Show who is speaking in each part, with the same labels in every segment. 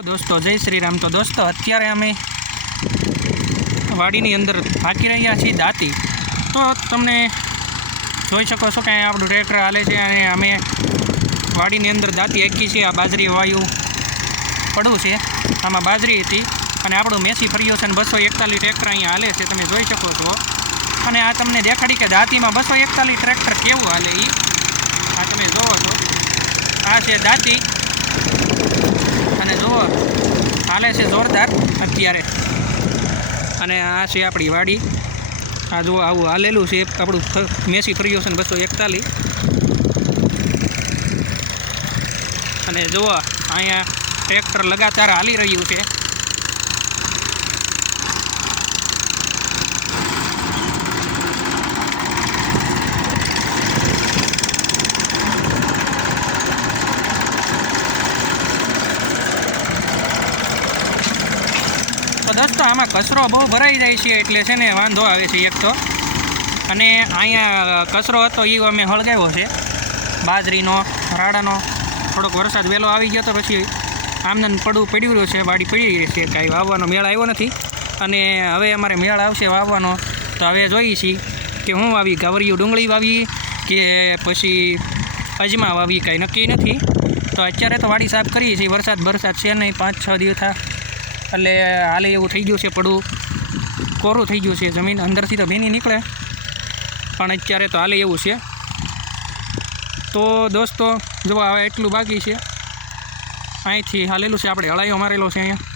Speaker 1: દોસ્તો, જય શ્રી રામ તો દોસ્તો, અત્યારે અમે વાડીની અંદર થાકી રહ્યા છીએ દાંતી. તો તમને જોઈ શકો છો કે આપણું ટ્રેક્ટર હાલે છે અને અમે વાડીની અંદર દાંતી એકી છીએ. આ બાજરી વાયુ પડવું છે. આમાં બાજરી હતી અને આપણું મેસી ફર્યો છે અને બસો એકતાલીસ ટ્રેક્ટર અહીંયા હાલે છે. તમે જોઈ શકો છો. અને આ તમને દેખાડી કે દાંતીમાં બસો એકતાલીસ ટ્રેક્ટર કેવું હાલે એ આ તમે જોવો છો. આ છે દાંતી. જુઓ હાલે છે જોરદાર અત્યારે. અને આ છે આપણી વાડી. આ જુઓ આવું હાલેલું છે, આપણું મેસી ફર્યું છે ને બસો એકતાલીસ. અને જુઓ અહીંયા ટ્રેક્ટર લગાતાર હાલી રહ્યું છે. દોસ્તો આમાં કચરો બહુ ભરાઈ જાય છે એટલે છે ને વાંધો આવે છે એક તો. અને અહીંયા કચરો હતો એ અમે હળગાવ્યો છે. બાજરીનો, રાડાનો. થોડોક વરસાદ વહેલો આવી ગયો તો પછી આમને પડવું પડ્યું રહ્યું છે, વાડી પડી રહી છે. કાંઈ વાવવાનો મેળ આવ્યો નથી. અને હવે અમારે મેળ આવશે વાવવાનો. તો હવે જોઈએ છીએ કે હું વાવી ગાવરિયું ડુંગળી વાવી કે પછી અજમા વાવી કાંઈ નક્કી નથી. તો અત્યારે તો વાડી સાફ કરીએ છીએ. વરસાદ વરસાદ છે નહીં, પાંચ છ દિવસ એટલે હાલે એવું થઈ ગયું છે પડું. કોરું થઈ ગયું છે, જમીન અંદરથી તો ભીની નીકળે. પણ અત્યારે તો હાલે એવું છે. તો દોસ્તો, જો હવે એટલું બાકી છે. અહીંથી હાલેલું છે, આપણે હળાઈઓ મારેલો છે અહીંયા.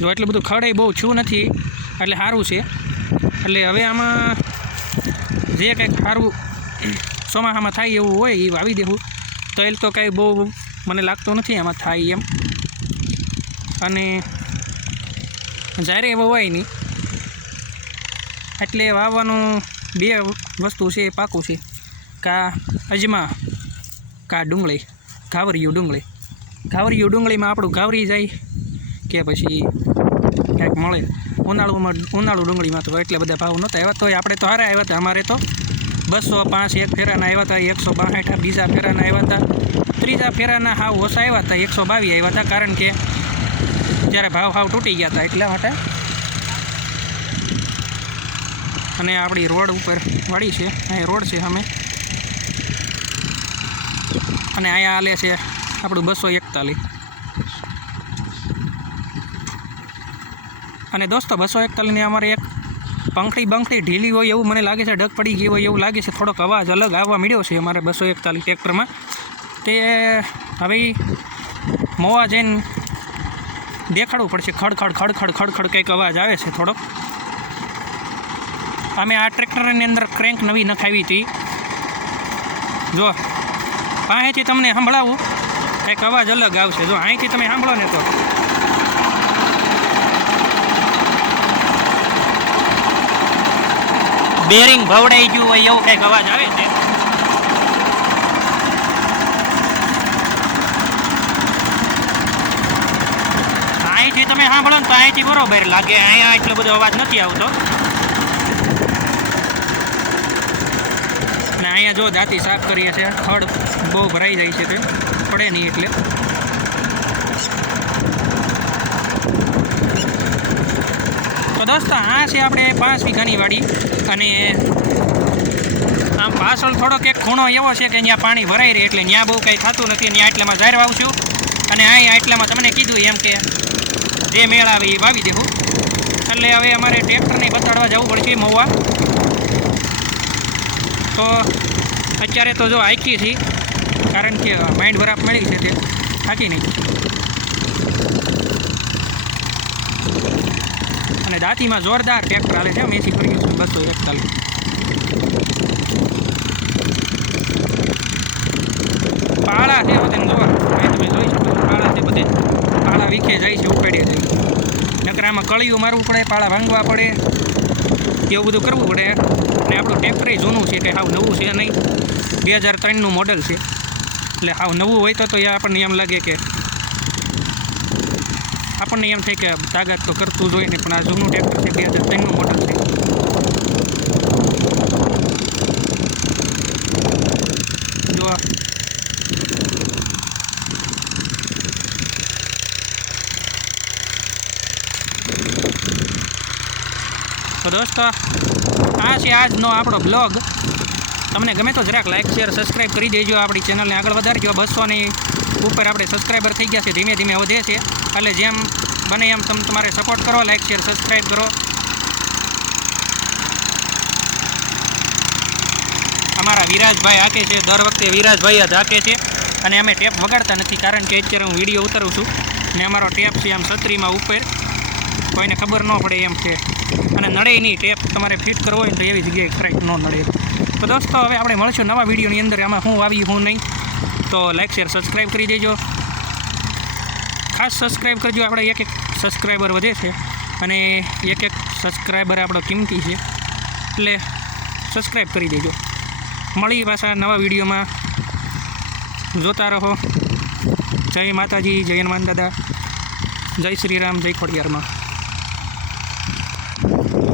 Speaker 1: જો એટલું બધું ખડાઈ બહુ છું નથી, એટલે સારું છે. એટલે હવે આમાં જે કંઈક સારું ચોમાસામાં થાય એવું હોય એ વાવી દેવું. તલ તો કાંઈ બહુ મને લાગતું નથી આમાં થાય એમ. અને જ્યારે એવો હોય નહીં, એટલે વાવવાનું બે વસ્તુ છે, એ પાકું છે. કા અજમા, કા ડુંગળી, ઘાવરિયું ડુંગળી. ઘાવરિયું ડુંગળીમાં આપણું ઘાવરી જાય કે પછી ક્યાંક મળે. ઉનાળુમાં ઉનાળુ ડુંગળીમાં તો એટલે બધા ભાવ નહોતા. આવ્યા તો આપણે તો હારા આવ્યા હતા. અમારે તો બસો પાંચ એક ફેરાના આવ્યા હતા, એકસો બાસઠ બીજા ફેરાના આવ્યા હતા. ત્રીજા ફેરાના હાવ ઓછા આવ્યા હતા, એકસો બાવીસ આવ્યા હતા. કારણ કે જ્યારે ભાવ ભાવ તૂટી ગયા હતા એટલા માટે. અને આપણી રોડ ઉપર વાળી છે, અહીં રોડ છે અમે અને અહીંયા હાલે છે આપણું બસો એકતાલીસ. અને દોસ્તો, બસો એકતાલીસની અમારે એક પંખડી બંખડી ઢીલી હોય એવું મને લાગે છે, ડગ પડી ગઈ હોય એવું લાગે છે, થોડોક અવાજ અલગ આવવા મળ્યો છે અમારે બસો એકતાલીસ ટ્રેક્ટરમાં તે હવે મોવા જઈને દેખાડવું પડશે. ખડખડ ખડખડ ખડખડ કંઈક અવાજ આવે છે થોડોક. અમે આ ટ્રેક્ટરની અંદર ક્રેન્ક નવી નખાવી હતી. જો, અહીંથી તમને સંભળાવું. કંઈક અવાજ અલગ આવશે. જો, અહીંથી તમે સાંભળો ને તો. બેરિંગ ભવડાઈ ગયું હોય એવું કંઈક અવાજ આવે છે. અહીંથી તમે સાંભળો ને તો અહીંથી બરોબર લાગે. અહીંયા એટલો બધો અવાજ નથી આવતો. અને અહીંયા જો દાંતી સાફ કરીએ છીએ ખડ બહુ ભરાઈ જાય છે તે પડે નહીં એટલે. દોસ્તો આ છે આપણે પાંચ વીઘાની વાડી. અને આમ પાછળ થોડોક એક ખૂણો એવો છે કે અહીંયા પાણી ભરાઈ રહે એટલે ત્યાં બહુ કંઈ થતું નથી. ત્યાં એટલામાં જાહેર વાવું છું અને અહીંયા એટલામાં તમને કીધું એમ કે જે મેળ આવે એ વાવી દેવું. એટલે હવે અમારે ટ્રેક્ટરને બતાડવા જવું પડશે મહુવા. તો અત્યારે તો જો હાકી છીએ કારણ કે માઇન્ડ બરાબર મળી છે તે. થાકી નહીં. અને દાંતીમાં જોરદાર ટ્રેક્ટર હાલે છે. મેસી ફર્ગ્યુસન બસો એકતાલીસ. પાળા છે બધાને જોવા. તમે જોઈ શકો પાળા છે બધે. પાળા વીખે જાય છે ઉપાડીએ છે. નકરામાં કળિયું મારવું પડે, પાળા ભાંગવા પડે. એવું બધું કરવું પડે. અને આપણું ટ્રેક્ટરે જૂનું છે કે હાવ નવું છે નહીં. બે હજાર ત્રણનું મોડલ છે. એટલે હાવ નવું હોય તો એ આપણને એમ લાગે કે આપણને એમ થાય કે તાકાત તો કરતું જ હોય ને, પણ આ જૂનું ટ્રેક્ટર છે બે હજાર ત્રણનું મોડલ છે. જો તો દોસ્તો, આ છે આજનો આપણો બ્લોગ તમને ગમે તો જરાક લાઇક શેર સબસ્ક્રાઈબ કરી દેજો. આપણી ચેનલને આગળ વધારજો. બસોની ઉપર આપણે સબસ્ક્રાઈબર થઈ ગયા છે. ધીમે ધીમે વધે છે. એટલે જેમ બને એમ તમે તમારે સપોર્ટ કરો લાઇક શેર સબસ્ક્રાઈબ કરો. અમારા વિરાજભાઈ હાકે છે. દર વખતે વિરાજભાઈ જ હાકે છે. અને અમે ટેપ વગાડતા નથી, કારણ કે અત્યારે હું વીડિયો ઉતારું છું. ને અમારો ટેપ છે આમ છત્રીમાં ઉપર. કોઈને ખબર ન પડે એમ છે. અને નડે નહીં ટેપ તમારે ફિટ કરવો હોય તો એવી જગ્યાએ ક્રેક ન નડે તો દોસ્તો, હવે આપણે મળશું નવા વિડીયોની અંદર. આમાં હું આવી હું નહીં. તો લાઈક શેર સબસ્ક્રાઈબ કરી દેજો. ખાસ સબસ્ક્રાઈબ કરજો. આપણે એક એક સબસ્ક્રાઈબર વધે છે અને એક એક સબસ્ક્રાઈબર આપણો કિંમતી છે. એટલે સબસ્ક્રાઈબ કરી દેજો. મળી પાછા નવા વિડીયોમાં. જોતા રહો. જય માતાજી, જય હનુમાન દાદા. જય શ્રી રામ, જય ખોડિયારમાં. Thank you.